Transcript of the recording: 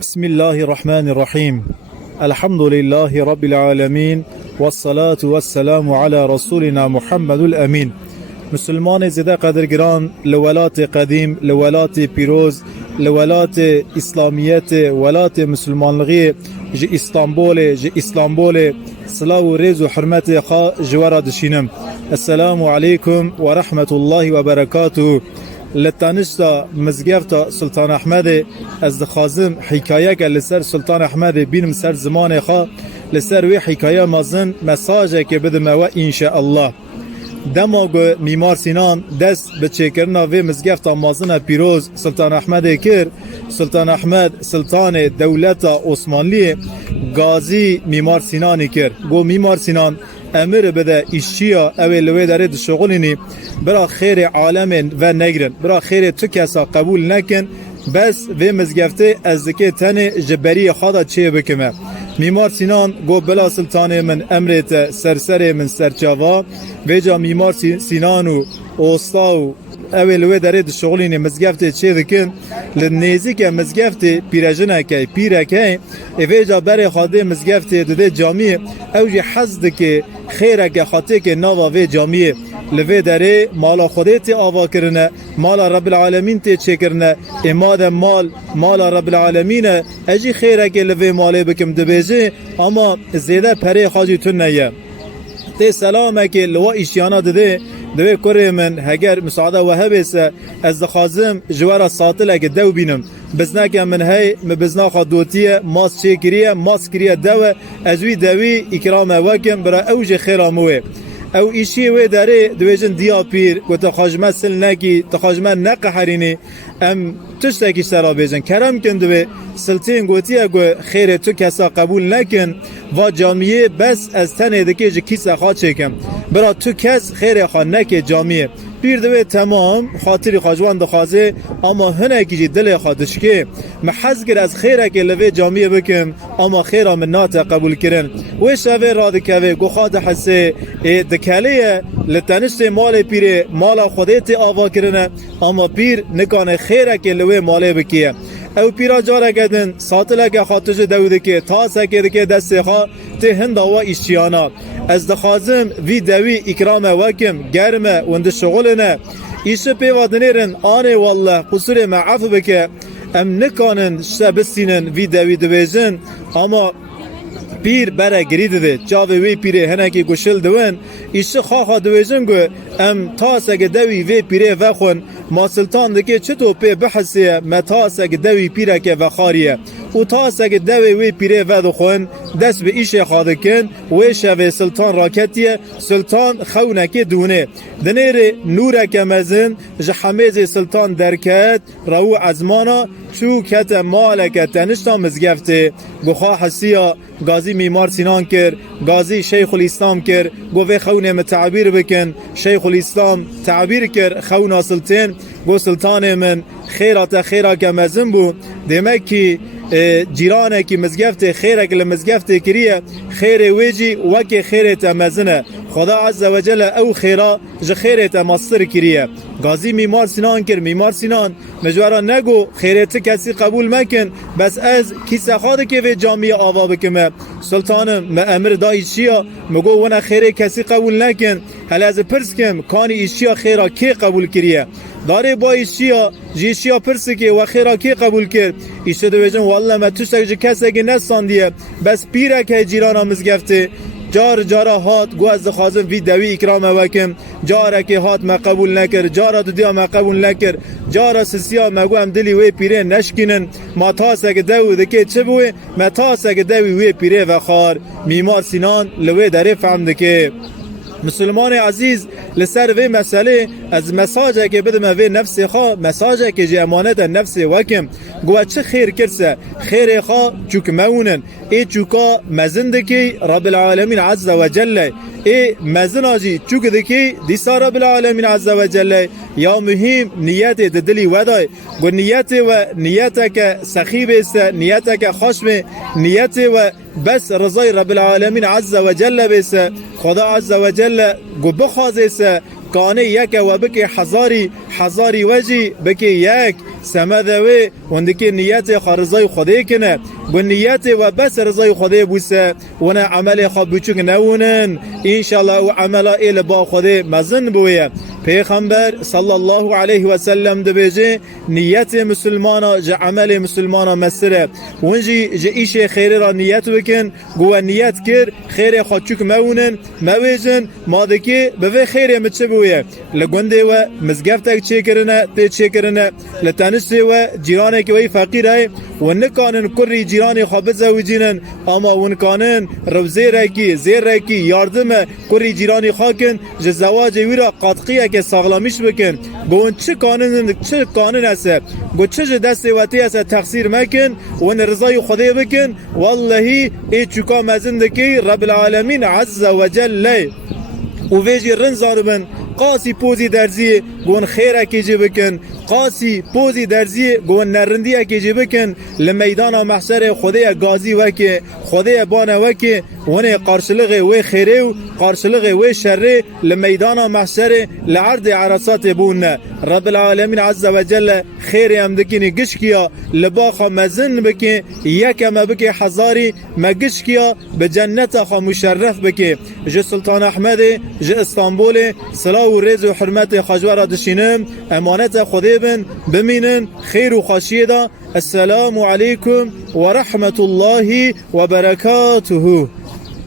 بسم الله الرحمن الرحيم الحمد لله رب العالمين والصلاة والسلام على رسولنا محمد الأمين. مسلمان زده قدرگران لولات قدیم، لولات پیروز، لولات اسلامیت، ولات مسلمانلغی جی اسلامبول صلاة و رز و حرمت خا جوارا دشینم. السلام علیکم و رحمت الله و برکاته. لتانشتا مزگفتا سلطان احمد از دخازم حکایه که لسر سلطان احمد بینم سر زمان خواه لسر وی حکایه مازن مساجه که بدمه و انشاءالله دماغ میمار سینان دست به چکرنا وی مزگفتا مازن پیروز سلطان احمد کر. سلطان احمد سلطان دولت عثمانلی غازی میمار سینانی کر. گو میمار سینان امر بده ایشیا اولوی داره شغلینی برا خیر عالم و نگرن، برا خیر تو کسا قبول نکن، بس و مزگفته از دکه تن جبری خدا چه بکمه. میمار سینان گو بلا سلطان من امرت سرسر من سرچاوا و جا میمار سینان و اوستا و اولوی داره شغلینی مزگفته چه دکن لنیزی که مزگفته پیرجنه که پیرکه ایجا بر خاده مزگفته دده جامعه اوجی حزد که خیره که خاطه که ناوا و جامعه لوی داره مالا خودت آوا کرنه، مالا رب العالمین تی چه کرنه، اماد مال رب العالمین اجی خیره که لوی ماله بکم دبیجه اما زیده پره خاجی تون نیه تی سلامه که لوا ایشیانا دده دوی کره من هگر مساعده و هبیسه از دخازم جوارا ساطل اگه دو بینم بزنه که من هی بزنه خواه دوتیه ماس چه کریه ماس کریه دوه ازوی دوی اکرام وکم برا اوج خیراموه او ایشی وی داره دویجن دیا پیر و تخاجمه سل نگی تخاجمه نقحرینی ام تشتاکی سرا بیجن کرم کن دوی سلطین گوتیه گو خیر تو کسا قبول نکن و جامعه بس از تنه دکه جه کیسه خواه چکم برا تو کس خیر خواه نکه جامعه پیر دوی تمام خاطری خواجوان دخوازه اما هنکی جی دل خواهدش که محزگر از خیره که لوی جامعه بکم اما خیره من ناتا قبول کرن و شوه را دکوه گو خواد حسه دکالیه لطنشت مال پیره مالا خودت آوا کرنه اما پیر نکانه خیره که لوی ماله بکیه او پیرا جاره گدن ساطله که خاطش دوده که تا سکه که دست خواه ته هنده و ایشیانا از دخوازم وی دوی اکرام وکم گرمه وند شغلنه ایشه پیوادنیرن آنه والله قصور معاف بکه ام نکانن شته بسینن وی دوی دویجن اما پیر برا گریده ده جاوه وی پیره هنکی گوشل دوین ایشه خواه دویجن گو ام تاسک دوی وی پیره وخون ما سلطان دکه چطور پی بحثیه ما تاسک دوی پیره که وخاریه و تاسک دوی وی پیره ودخون دست به ایشه خادکن و شوه سلطان راکتیه سلطان خونکی دونه دنیر نورک مزن جحمیز سلطان درکت رو عزمانا چو کت مالک تنشتا مزگفته گوخا حسیا غازی میمار سینان کر غازی شیخ الاسلام کر گوه خونه متعبیر بکن شیخ الاسلام تعبیر کر خونا سلطان گو سلطان من خیرات که مزن بو demek ki جیرانه کی مزگفت خیره که مزگفت کریه خیر ویجی وکی خیرت مزنه خدا عز و جل او خیره ج خیرت مصر کریه غازی میمار سینان کر میمار سینان مجورا نگو خیرت کسی قبول مکن بس از کیسه خواده که وی جامعه آوا بکمه سلطانم ما امر دا ایشیا مگو ونه خیره کسی قبول نکن هل از پرس کم کانی ایشیا خیره کی قبول کریه داره با ایشیا جیشیا پرس که و خیره کی قبول کرد ایشته دویجن والله ما توش تک کسی که نستاندیه بس پیره که جیرانا مزگفته جارا هات گو از خازم وی دوی اکرام وکم جارا که هات ما قبول نکر جارا دو دیا ما قبول نکر جارا سسیا ما گو هم دلی وی پیره نشکنن ما تاسک دو دکه چه بوی ما تاسک دوی وی پیره و خار میمار سینان لوی داره فهم دکه مسلمان عزیز لسر وی مسئله از مساجه که بدم وی نفس خواه مساجه که جی امانت نفس وکم گوه چه خیر کرسه خیر خواه چوک مونن ای چوکا مزن دکی رب العالمین عز و جل ای مزن آجی چوک دکی دیسا رب العالمین عز و جل یا مهم نیت دلی ودای گو نیت که سخیب است نیت که خشم نیت و بس رضای رب العالمین عز و جل بیست خدا عز و جل گو بخواز است کانی یک و بکی حزاری وجی بکی یک سمدوی وندکی نیت خارزای خودی کنه و نیت و بس رضای خودی بوسه ونه عمل خواب بچوک نونن انشالله و عمل ایل با خودی مزن بویه پیغمبر صلی الله علیه و سلم دبیجه نیت مسلمانا جه عمل مسلمانا مسره ونجی جه ایش خیره را نیت بکن گوه نیت کر خیره خودچوک مونن مویجن مادکی به خیره مچه بویه لگونده و مزگفتک چه کرنه تی چه کرنه لتنسته و جیرانه که وی فقیر های و نکانن کری جیرانی خواب زوجینن اما ونکانن رو زیر کی یاردم کری جیرانی خاکن جه زواج ویرا قاطقیه که ساغلامیش بکن گون چه قانون هسته گو چه دست وطی هسته تقصیر مکن و رضای خدا بکن والله ای چوکا مزندکی رب العالمین عز و جل و ویجی رنزار بن قاسی پوزی درزی گون خیره کجی بکن قاسی پوزی درزی گون نرندی کجی بکن لمیدان محشر خدای گازی وکی خدای بانه وکی ونه قارشلغ و خیره و قارشلغ و شره لمیدان محشر لعرض عرصات بون رب العالمین عز و جل خیر هم دکینی گشکیا لباخا مزن بکی یکم بکی حزاری مگشکیا به جنت خا مشرف بکی جه سلطان احمد جه استانبول صلاح و رز و حرمت خجوار دشینم امانت خدای بن بمینن خیر و خاشیه دا السلام علیکم و رحمت الله و برکاته